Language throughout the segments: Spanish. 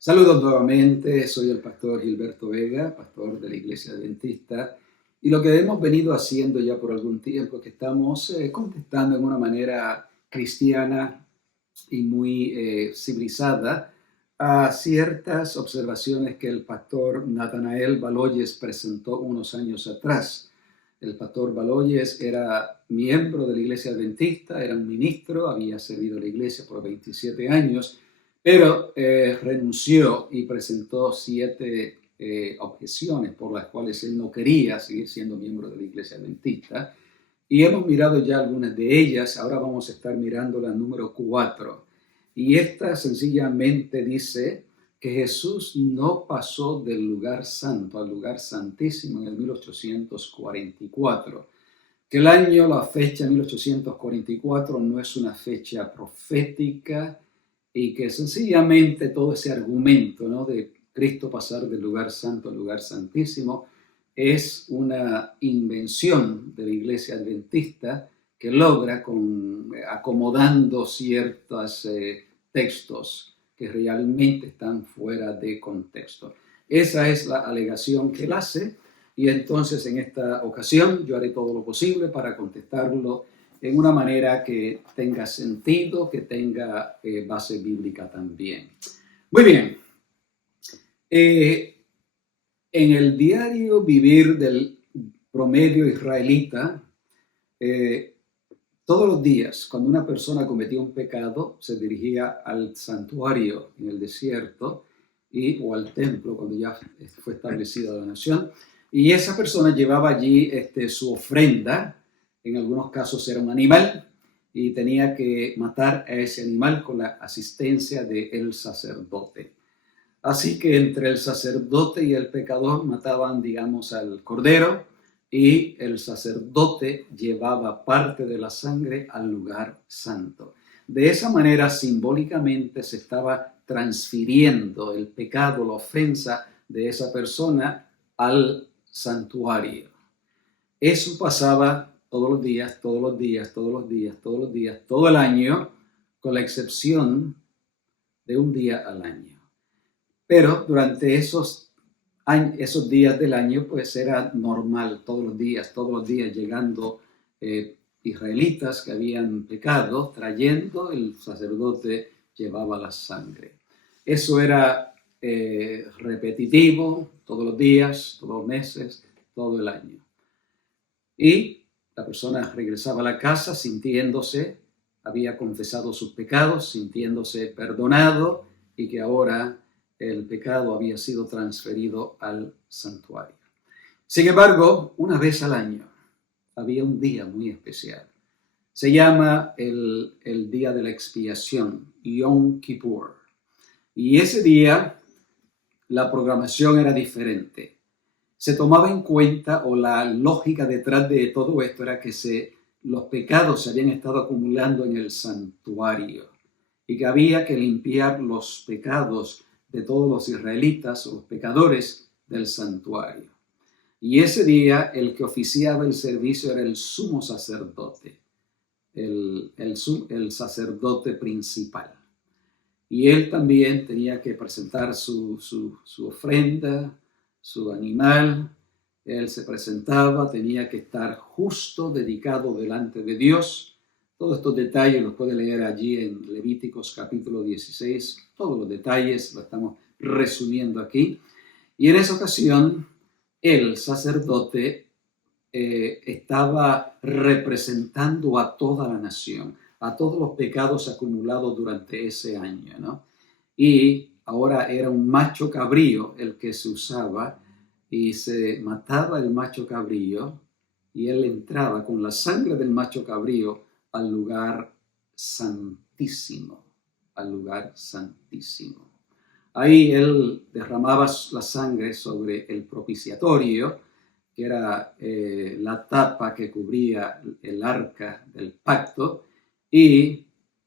Saludos nuevamente, soy el pastor Gilberto Vega, pastor de la Iglesia Adventista, y lo que hemos venido haciendo ya por algún tiempo es que estamos contestando en una manera cristiana y muy civilizada a ciertas observaciones que el pastor Nathanael Baloyes presentó unos años atrás. El pastor Baloyes era miembro de la Iglesia Adventista, era un ministro, había servido a la Iglesia por 27 años, pero renunció y presentó 7 objeciones por las cuales él no quería seguir siendo miembro de la Iglesia Adventista. Y hemos mirado ya algunas de ellas, ahora vamos a estar mirando la número 4. Y esta sencillamente dice que Jesús no pasó del lugar santo al lugar santísimo en el 1844. Que el año, la fecha 1844 no es una fecha profética, y que sencillamente todo ese argumento, ¿no?, de Cristo pasar del lugar santo al lugar santísimo es una invención de la Iglesia Adventista que logra acomodando ciertos textos que realmente están fuera de contexto. Esa es la alegación que él hace, y entonces en esta ocasión yo haré todo lo posible para contestarlo en una manera que tenga sentido, que tenga base bíblica también. Muy bien. En el diario vivir del promedio israelita, todos los días, cuando una persona cometía un pecado, se dirigía al santuario en el desierto o al templo cuando ya fue establecida la nación, y esa persona llevaba allí su ofrenda. En algunos casos era un animal y tenía que matar a ese animal con la asistencia del sacerdote. Así que entre el sacerdote y el pecador mataban, digamos, al cordero, y el sacerdote llevaba parte de la sangre al lugar santo. De esa manera, simbólicamente, se estaba transfiriendo el pecado, la ofensa de esa persona al santuario. Eso pasaba todos los días, todos los días, todos los días, todos los días, todo el año, con la excepción de un día al año. Pero durante esos días del año, pues era normal, todos los días llegando israelitas que habían pecado, trayendo, el sacerdote llevaba la sangre. Eso era repetitivo, todos los días, todos los meses, todo el año. Y la persona regresaba a la casa sintiéndose, había confesado sus pecados, sintiéndose perdonado, y que ahora el pecado había sido transferido al santuario. Sin embargo, una vez al año había un día muy especial. Se llama el día de la expiación, Yom Kippur. Y ese día la programación era diferente. Se tomaba en cuenta, o la lógica detrás de todo esto era que los pecados se habían estado acumulando en el santuario y que había que limpiar los pecados de todos los israelitas o los pecadores del santuario. Y ese día el que oficiaba el servicio era el sumo sacerdote, el sacerdote principal. Y él también tenía que presentar su ofrenda, su animal. Él se presentaba, tenía que estar justo, dedicado delante de Dios. Todos estos detalles los puede leer allí en Levíticos capítulo 16. Todos los detalles los estamos resumiendo aquí. Y en esa ocasión, el sacerdote estaba representando a toda la nación, a todos los pecados acumulados durante ese año, ¿no? Y ahora era un macho cabrío el que se usaba, y se mataba el macho cabrío, y él entraba con la sangre del macho cabrío al lugar santísimo, al lugar santísimo. Ahí él derramaba la sangre sobre el propiciatorio, que era la tapa que cubría el arca del pacto, y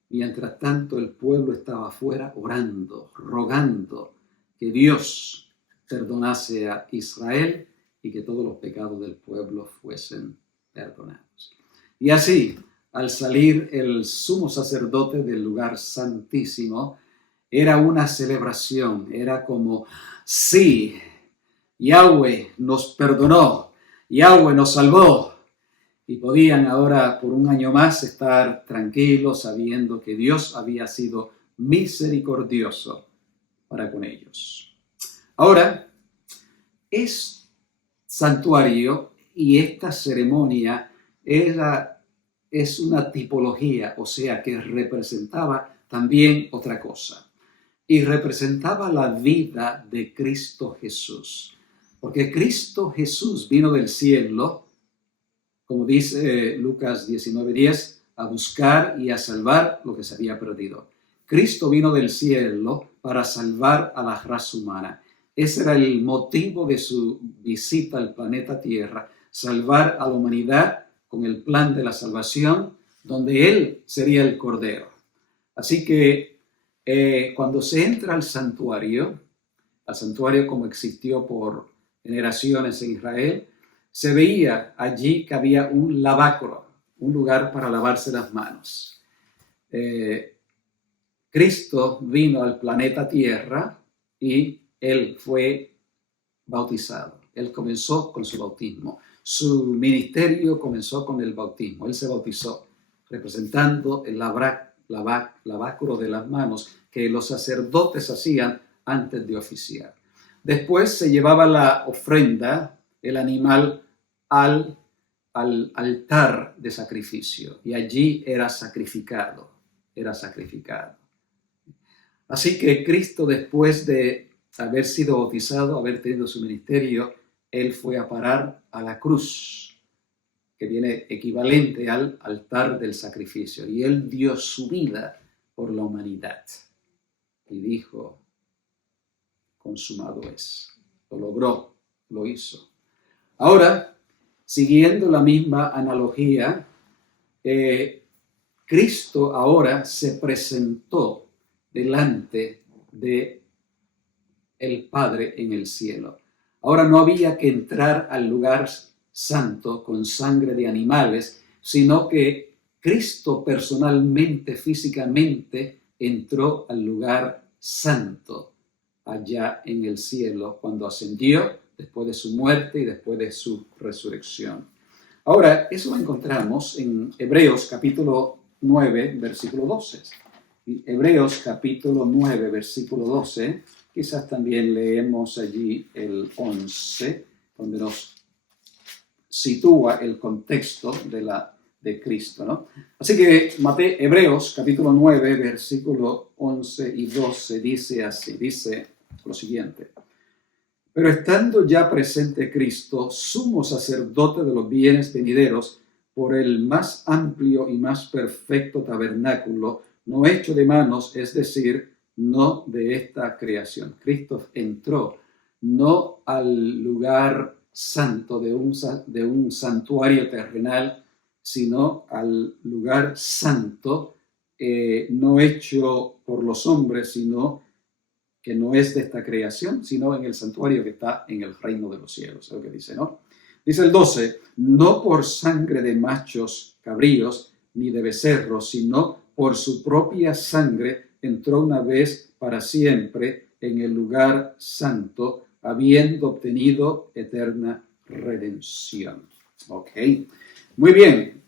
mientras tanto el pueblo estaba afuera orando, rogando que Dios perdonase a Israel y que todos los pecados del pueblo fuesen perdonados. Y así, al salir el sumo sacerdote del lugar santísimo, Era una celebración, era como, sí, Yahweh nos perdonó, Yahweh nos salvó. Y podían ahora por un año más estar tranquilos sabiendo que Dios había sido misericordioso para con ellos. Ahora, es santuario y esta ceremonia es una tipología, o sea que representaba también otra cosa. Y representaba la vida de Cristo Jesús. Porque Cristo Jesús vino del cielo, como dice Lucas 19:10, a buscar y a salvar lo que se había perdido. Cristo vino del cielo para salvar a la raza humana. Ese era el motivo de su visita al planeta Tierra, salvar a la humanidad con el plan de la salvación, donde Él sería el Cordero. Así que cuando se entra al santuario como existió por generaciones en Israel, se veía allí que había un lavacro, un lugar para lavarse las manos. Cristo vino al planeta Tierra y Él fue bautizado. Él comenzó con su bautismo. Su ministerio comenzó con el bautismo. Él se bautizó, representando el lavacro de las manos que los sacerdotes hacían antes de oficiar. Después se llevaba la ofrenda, el animal, al altar de sacrificio y allí era sacrificado. Así que Cristo, después de haber sido bautizado, haber tenido su ministerio, Él fue a parar a la cruz, que viene equivalente al altar del sacrificio. Y Él dio su vida por la humanidad. Y dijo, consumado es. Lo logró, lo hizo. Ahora, siguiendo la misma analogía, Cristo ahora se presentó delante de el Padre en el cielo. Ahora no había que entrar al lugar santo con sangre de animales, sino que Cristo personalmente, físicamente, entró al lugar santo allá en el cielo cuando ascendió después de su muerte y después de su resurrección. Ahora, eso lo encontramos en Hebreos capítulo 9, versículo 12. Hebreos capítulo 9, versículo 12, quizás también leemos allí el 11, donde nos sitúa el contexto de Cristo, ¿no? Así que Hebreos capítulo 9, versículo 11 y 12 dice así, dice lo siguiente. Pero estando ya presente Cristo, sumo sacerdote de los bienes venideros, por el más amplio y más perfecto tabernáculo, no hecho de manos, es decir, no de esta creación. Cristo entró no al lugar santo de un santuario terrenal, sino al lugar santo, no hecho por los hombres, sino que no es de esta creación, sino en el santuario que está en el reino de los cielos. Es lo que dice, ¿no? Dice el 12, no por sangre de machos cabríos ni de becerros, sino por su propia sangre entró una vez para siempre en el lugar santo, habiendo obtenido eterna redención. Ok, muy bien.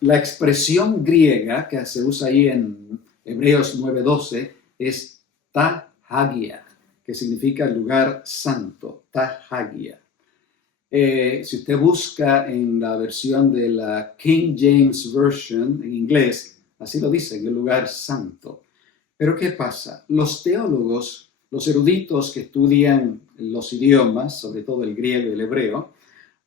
La expresión griega que se usa ahí en Hebreos 9:12 es ta-hagia, que significa lugar santo, ta-hagia. Si usted busca en la versión de la King James Version en inglés, así lo dice, en el lugar santo. Pero ¿qué pasa? Los teólogos, los eruditos que estudian los idiomas, sobre todo el griego y el hebreo,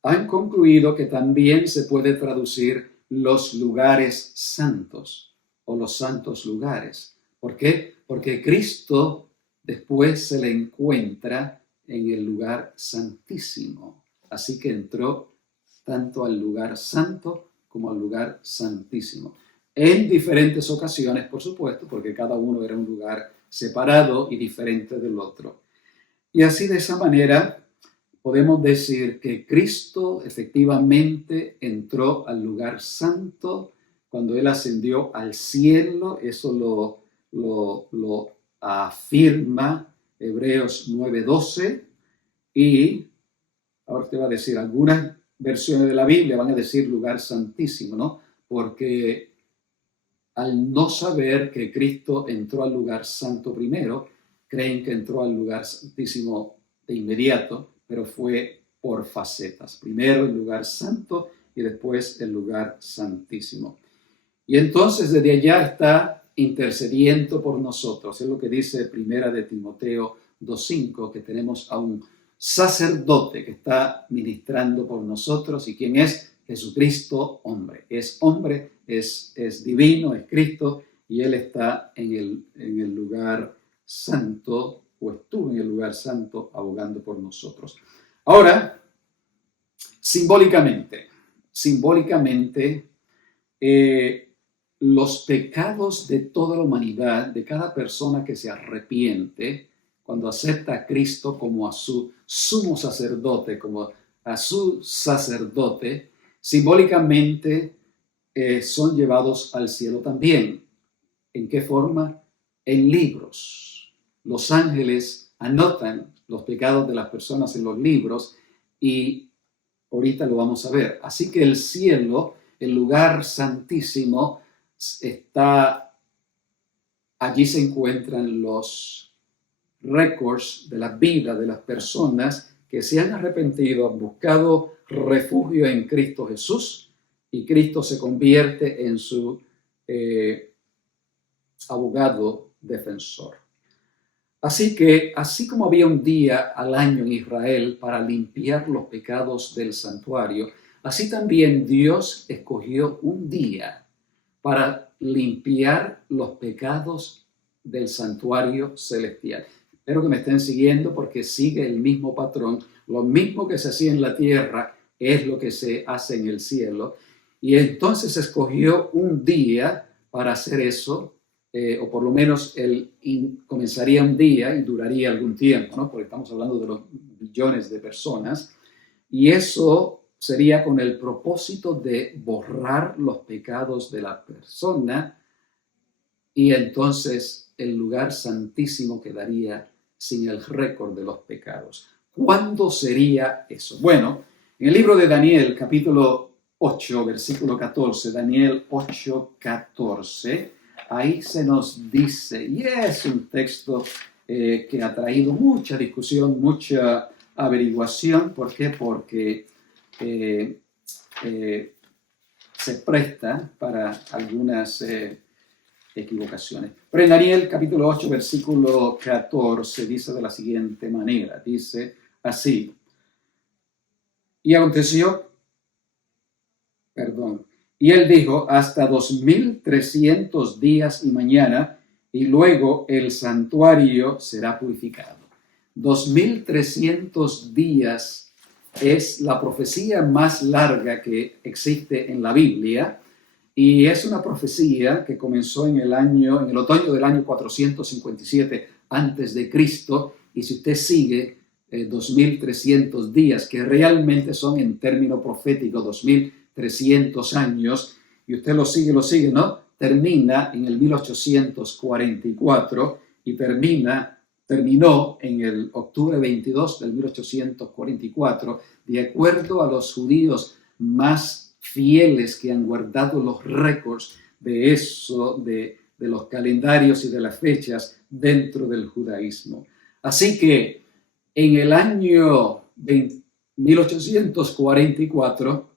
han concluido que también se puede traducir los lugares santos o los santos lugares. ¿Por qué? Porque Cristo después se le encuentra en el lugar santísimo. Así que entró tanto al lugar santo como al lugar santísimo. En diferentes ocasiones, por supuesto, porque cada uno era un lugar separado y diferente del otro. Y así de esa manera podemos decir que Cristo efectivamente entró al lugar santo cuando Él ascendió al cielo. Eso lo afirma Hebreos 9:12, y ahora te va a decir, algunas versiones de la Biblia van a decir lugar santísimo, ¿no? Porque al no saber que Cristo entró al lugar santo primero, creen que entró al lugar santísimo de inmediato, pero fue por facetas. Primero el lugar santo y después el lugar santísimo. Y entonces desde allá está intercediendo por nosotros. Es lo que dice Primera de Timoteo 2:5, que tenemos a un sacerdote que está ministrando por nosotros. ¿Y quién es? Jesucristo, hombre. Es hombre, es divino, es Cristo, y Él está en el lugar santo, o estuvo en el lugar santo abogando por nosotros. Ahora, simbólicamente, los pecados de toda la humanidad, de cada persona que se arrepiente, cuando acepta a Cristo como a su sumo sacerdote, como a su sacerdote, simbólicamente son llevados al cielo también. ¿En qué forma? En libros. Los ángeles anotan los pecados de las personas en los libros, y ahorita lo vamos a ver. Así que el cielo, el lugar santísimo, está, allí se encuentran los récords de la vida de las personas que se han arrepentido, han buscado refugio en Cristo Jesús, y Cristo se convierte en su abogado defensor. Así que, así como había un día al año en Israel para limpiar los pecados del santuario, así también Dios escogió un día para limpiar los pecados del santuario celestial. Espero que me estén siguiendo, porque sigue el mismo patrón. Lo mismo que se hacía en la tierra es lo que se hace en el cielo. Y entonces escogió un día para hacer eso, o por lo menos comenzaría un día y duraría algún tiempo, ¿no? Porque estamos hablando de los billones de personas. Y eso sería con el propósito de borrar los pecados de la persona, y entonces el lugar santísimo quedaría sin el récord de los pecados. ¿Cuándo sería eso? Bueno, en el libro de Daniel, capítulo 8, versículo 14, Daniel 8:14, ahí se nos dice, y es un texto que ha traído mucha discusión, mucha averiguación. ¿Por qué? Porque se presta para algunas equivocaciones. Pero en Daniel capítulo 8, versículo 14, dice de la siguiente manera, dice así: y aconteció, y él dijo, hasta 2300 días y mañana, y luego el santuario será purificado. 2300 días es la profecía más larga que existe en la Biblia, y es una profecía que comenzó en el otoño del año 457 antes de Cristo, y si usted sigue 2300 días, que realmente son en término profético 2300 años, y usted lo sigue, ¿no? Termina en el 1844 y terminó en el octubre 22 del 1844, de acuerdo a los judíos más fieles que han guardado los récords de eso, de los calendarios y de las fechas dentro del judaísmo. Así que en el año 1844,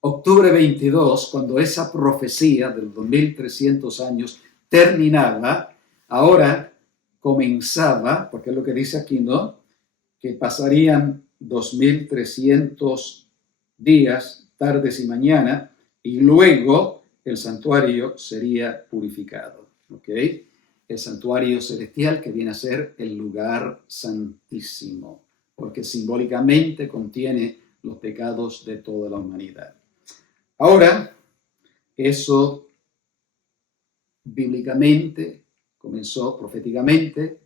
octubre 22, cuando esa profecía de los 2300 años terminaba, ahora comenzaba, porque es lo que dice aquí, ¿no? Que pasarían 2300 días, tardes y mañana, y luego el santuario sería purificado, ¿ok? El santuario celestial, que viene a ser el lugar santísimo, porque simbólicamente contiene los pecados de toda la humanidad. Ahora, eso bíblicamente comenzó proféticamente.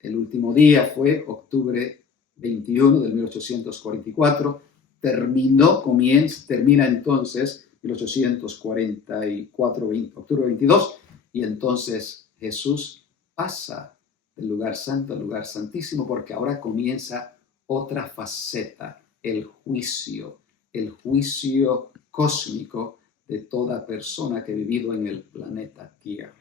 El último día fue octubre 21 del 1844. Termina entonces 1844, octubre 22, Y entonces Jesús pasa del lugar santo al lugar santísimo, porque ahora comienza otra faceta, el juicio cósmico de toda persona que ha vivido en el planeta Tierra.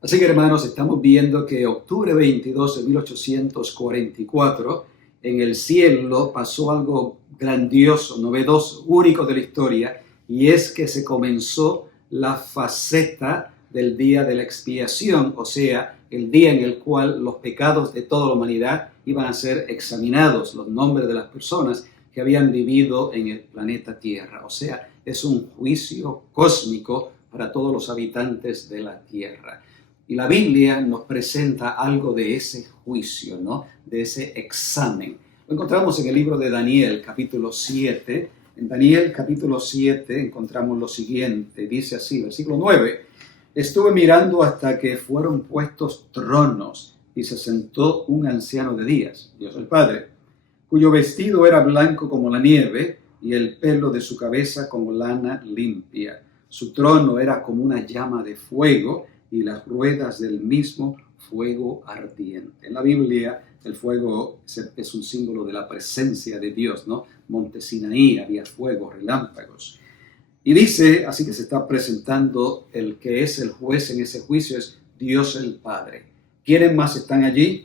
Así que, hermanos, estamos viendo que octubre 22 de 1844, en el cielo pasó algo grandioso, novedoso, único de la historia, y es que se comenzó la faceta del día de la expiación, o sea, el día en el cual los pecados de toda la humanidad iban a ser examinados, los nombres de las personas que habían vivido en el planeta Tierra. O sea, es un juicio cósmico para todos los habitantes de la Tierra. Y la Biblia nos presenta algo de ese juicio, ¿no? De ese examen. Lo encontramos en el libro de Daniel, capítulo 7. En Daniel, capítulo 7, encontramos lo siguiente. Dice así, versículo 9. Estuve mirando hasta que fueron puestos tronos y se sentó un anciano de días, Dios el Padre, cuyo vestido era blanco como la nieve y el pelo de su cabeza como lana limpia. Su trono era como una llama de fuego y las ruedas del mismo fuego ardiente. En la Biblia el fuego es un símbolo de la presencia de Dios, ¿no? Monte Sinaí, había fuego, relámpagos. Y dice, así que se está presentando el que es el juez en ese juicio, es Dios el Padre. ¿Quiénes más están allí?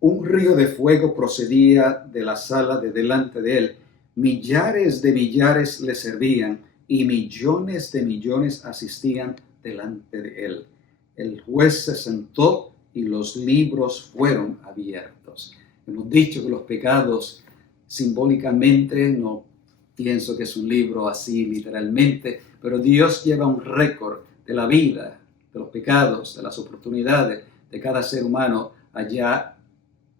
Un río de fuego procedía de la sala de delante de él. Millares de millares le servían y millones de millones asistían delante de él. El juez se sentó y los libros fueron abiertos. Hemos dicho que los pecados simbólicamente, no pienso que es un libro así literalmente, pero Dios lleva un récord de la vida, de los pecados, de las oportunidades de cada ser humano allá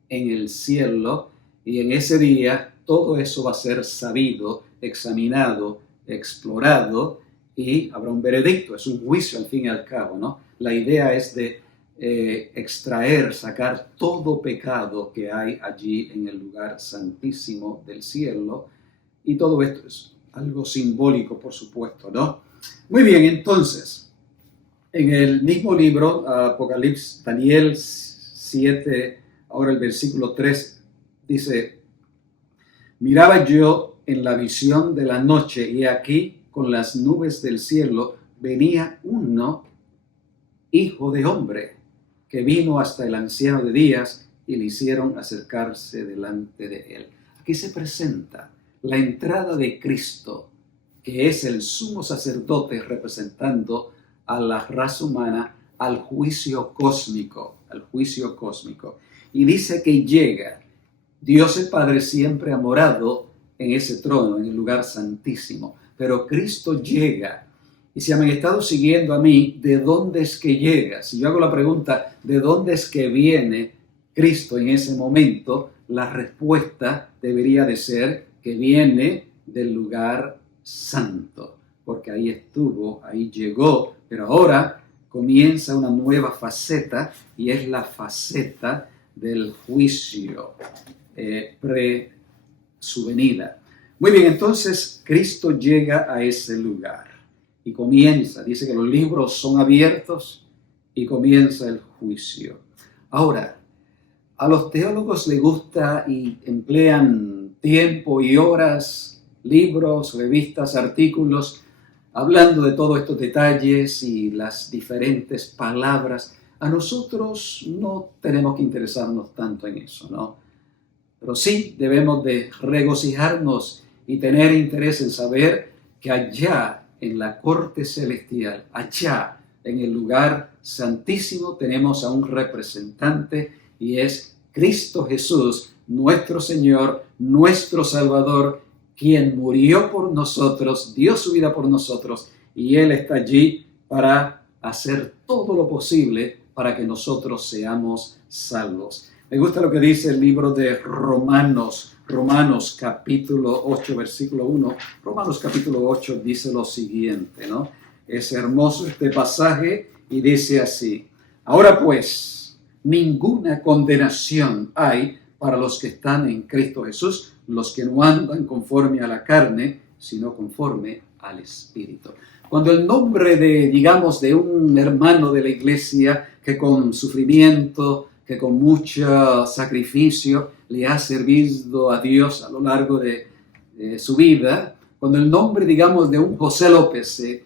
en el cielo, y en ese día todo eso va a ser sabido, examinado, explorado, y habrá un veredicto, es un juicio al fin y al cabo, ¿no? La idea es de extraer, sacar todo pecado que hay allí en el lugar santísimo del cielo, y todo esto es algo simbólico, por supuesto, ¿no? Muy bien, entonces, en el mismo libro, Apocalipsis, Daniel 7, ahora el versículo 3, dice, miraba yo en la visión de la noche, y aquí, con las nubes del cielo, venía uno, hijo de hombre, que vino hasta el anciano de días, y le hicieron acercarse delante de él. Aquí se presenta la entrada de Cristo, que es el sumo sacerdote representando a la raza humana al juicio cósmico, Y dice que llega. Dios el Padre siempre ha morado en ese trono, en el lugar santísimo, pero Cristo llega. Y si me han estado siguiendo a mí, ¿de dónde es que llega? Si yo hago la pregunta, ¿de dónde es que viene Cristo en ese momento? La respuesta debería de ser que viene del lugar santo, porque ahí estuvo, ahí llegó, pero ahora comienza una nueva faceta, y es la faceta del juicio pre su venida. Muy bien, entonces Cristo llega a ese lugar y comienza, dice que los libros son abiertos y comienza el juicio. Ahora, a los teólogos les gusta y emplean tiempo y horas, libros, revistas, artículos, hablando de todos estos detalles y las diferentes palabras. A nosotros no tenemos que interesarnos tanto en eso, ¿no? Pero sí debemos de regocijarnos y tener interés en saber que allá en la corte celestial, allá en el lugar santísimo, tenemos a un representante, y es Cristo Jesús, nuestro Señor, nuestro Salvador, quien murió por nosotros, dio su vida por nosotros, y Él está allí para hacer todo lo posible para que nosotros seamos salvos. Me gusta lo que dice el libro de Romanos capítulo 8, versículo 1. Romanos capítulo 8 dice lo siguiente, ¿no? Es hermoso este pasaje y dice así: ahora pues, ninguna condenación hay para los que están en Cristo Jesús, los que no andan conforme a la carne, sino conforme al Espíritu. Cuando el nombre de un hermano de la iglesia que con sufrimiento, que con mucho sacrificio le ha servido a Dios a lo largo de su vida, cuando el nombre, de un José López se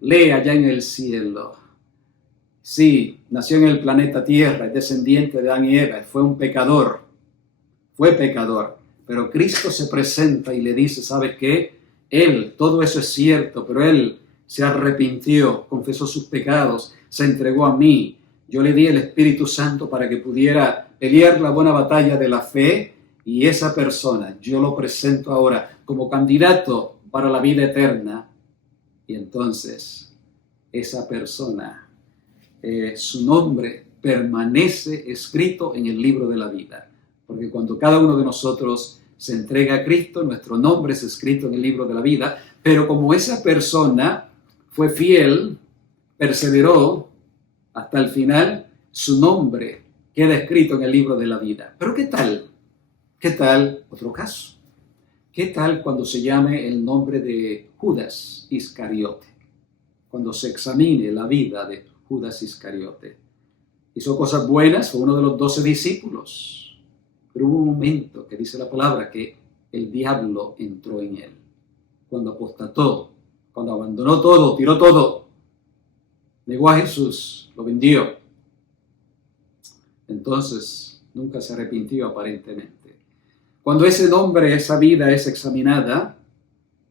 lee allá en el cielo, sí, nació en el planeta Tierra, es descendiente de Adán y Eva, fue pecador, pero Cristo se presenta y le dice, ¿sabes qué? Él, todo eso es cierto, pero él se arrepintió, confesó sus pecados, se entregó a mí. Yo le di el Espíritu Santo para que pudiera pelear la buena batalla de la fe, y esa persona, yo lo presento ahora como candidato para la vida eterna. Y entonces, esa persona, su nombre permanece escrito en el libro de la vida. Porque cuando cada uno de nosotros se entrega a Cristo, nuestro nombre es escrito en el libro de la vida. Pero como esa persona fue fiel, perseveró hasta el final, su nombre queda escrito en el libro de la vida. Pero ¿qué tal? ¿Qué tal otro caso? ¿Qué tal cuando se llame el nombre de Judas Iscariote? Cuando se examine la vida de Judas Iscariote. Hizo cosas buenas, fue uno de los 12 discípulos. Pero hubo un momento que dice la palabra que el diablo entró en él. Cuando apostató, cuando abandonó todo, tiró todo, negó a Jesús, lo vendió. Entonces, nunca se arrepintió aparentemente. Cuando ese nombre, esa vida es examinada,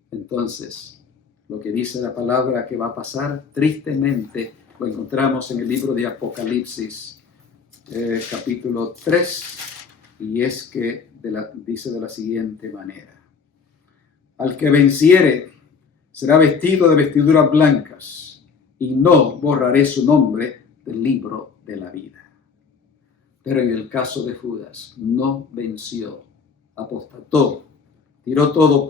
entonces, lo que dice la palabra que va a pasar, tristemente, lo encontramos en el libro de Apocalipsis, capítulo 3, y es que dice de la siguiente manera. Al que venciere será vestido de vestiduras blancas, y no borraré su nombre del libro de la vida. Pero en el caso de Judas, no venció, apostató, tiró todo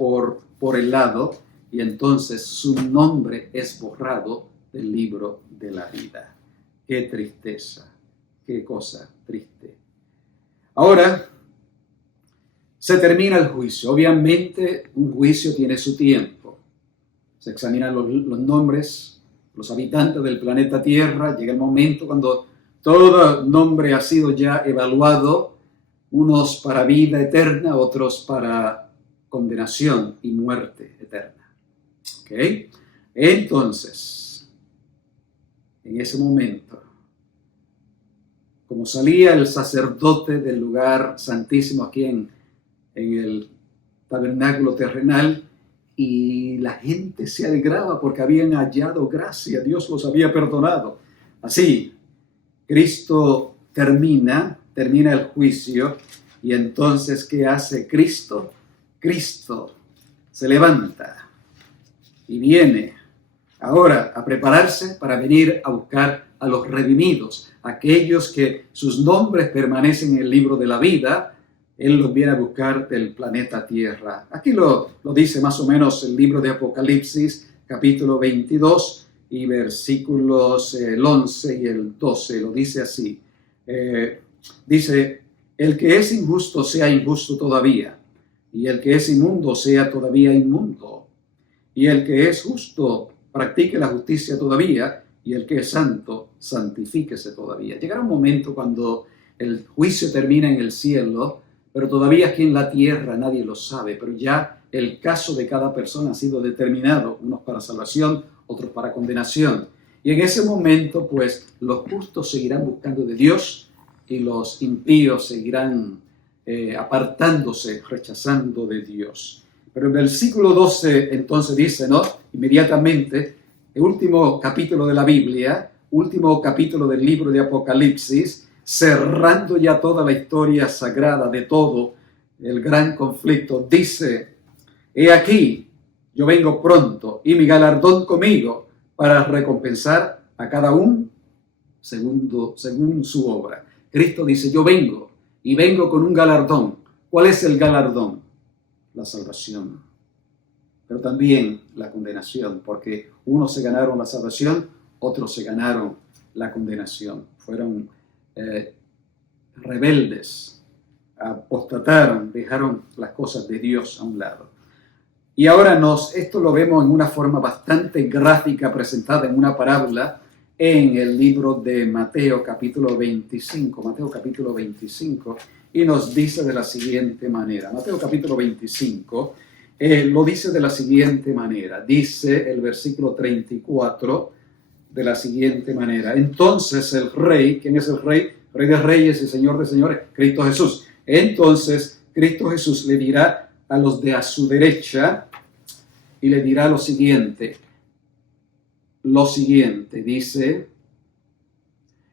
por el lado, y entonces su nombre es borrado del libro de la vida. ¡Qué tristeza! ¡Qué cosa triste! Ahora, se termina el juicio. Obviamente, un juicio tiene su tiempo. Se examinan los nombres, los habitantes del planeta Tierra. Llega el momento cuando todo nombre ha sido ya evaluado, unos para vida eterna, otros para condenación y muerte eterna. ¿Ok? Entonces, en ese momento, como salía el sacerdote del lugar santísimo aquí en el tabernáculo terrenal, y la gente se alegraba porque habían hallado gracia, Dios los había perdonado. Así, Cristo termina el juicio, y entonces, ¿qué hace Cristo? Cristo se levanta y viene ahora a prepararse para venir a buscar a los redimidos, aquellos que sus nombres permanecen en el libro de la vida. Él los viene a buscar del planeta Tierra. Aquí lo dice más o menos el libro de Apocalipsis, capítulo 22 y versículos el 11 y el 12. Lo dice así. Dice, el que es injusto sea injusto todavía, y el que es inmundo sea todavía inmundo, y el que es justo practique la justicia todavía, y el que es santo santifíquese todavía. Llegará un momento cuando el juicio termina en el cielo, pero todavía aquí en la tierra nadie lo sabe, pero ya el caso de cada persona ha sido determinado, unos para salvación, otros para condenación. Y en ese momento, pues, los justos seguirán buscando de Dios y los impíos seguirán apartándose, rechazando de Dios. Pero el versículo 12 entonces dice, ¿no? Inmediatamente, el último capítulo de la Biblia, último capítulo del libro de Apocalipsis, cerrando ya toda la historia sagrada de todo el gran conflicto, dice, he aquí, yo vengo pronto y mi galardón conmigo para recompensar a cada uno según su obra. Cristo dice, yo vengo y vengo con un galardón. ¿Cuál es el galardón? La salvación, pero también la condenación, porque unos se ganaron la salvación, otros se ganaron la condenación. Fueron rebeldes, apostataron, dejaron las cosas de Dios a un lado. Y ahora esto lo vemos en una forma bastante gráfica presentada en una parábola en el libro de Mateo capítulo 25, y nos dice de la siguiente manera. Mateo capítulo 25 lo dice de la siguiente manera. Dice el versículo 34 de la siguiente manera. Entonces el rey, ¿quién es el rey? Rey de reyes y señor de señores, Cristo Jesús. Entonces Cristo Jesús le dirá a los de a su derecha y le dirá lo siguiente, dice,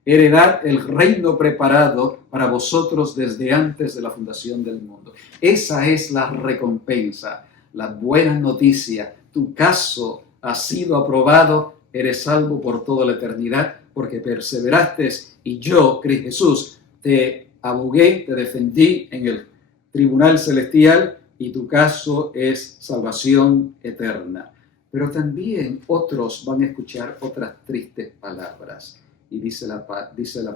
heredad el reino preparado para vosotros desde antes de la fundación del mundo. Esa es la recompensa, la buena noticia. Tu caso ha sido aprobado, eres salvo por toda la eternidad, porque perseveraste y yo, Cristo Jesús, te abogué, te defendí en el tribunal celestial y tu caso es salvación eterna. Pero también otros van a escuchar otras tristes palabras. Y dice la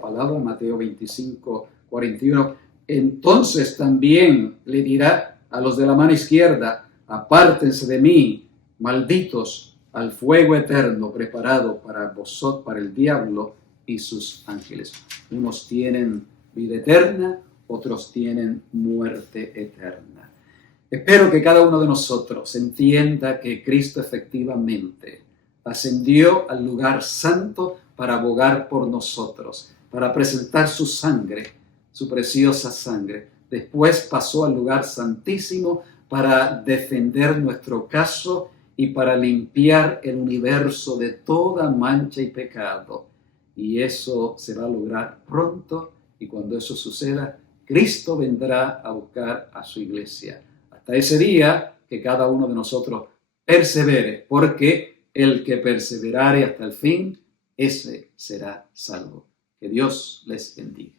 palabra, Mateo 25, 41, entonces también le dirá a los de la mano izquierda, apártense de mí, malditos, al fuego eterno preparado para vosotros, para el diablo y sus ángeles. Unos tienen vida eterna, otros tienen muerte eterna. Espero que cada uno de nosotros entienda que Cristo efectivamente ascendió al lugar santo para abogar por nosotros, para presentar su sangre, su preciosa sangre. Después pasó al lugar santísimo para defender nuestro caso y para limpiar el universo de toda mancha y pecado. Y eso se va a lograr pronto, y cuando eso suceda, Cristo vendrá a buscar a su iglesia. Hasta ese día, que cada uno de nosotros persevere, porque el que perseverare hasta el fin, ese será salvo. Que Dios les bendiga.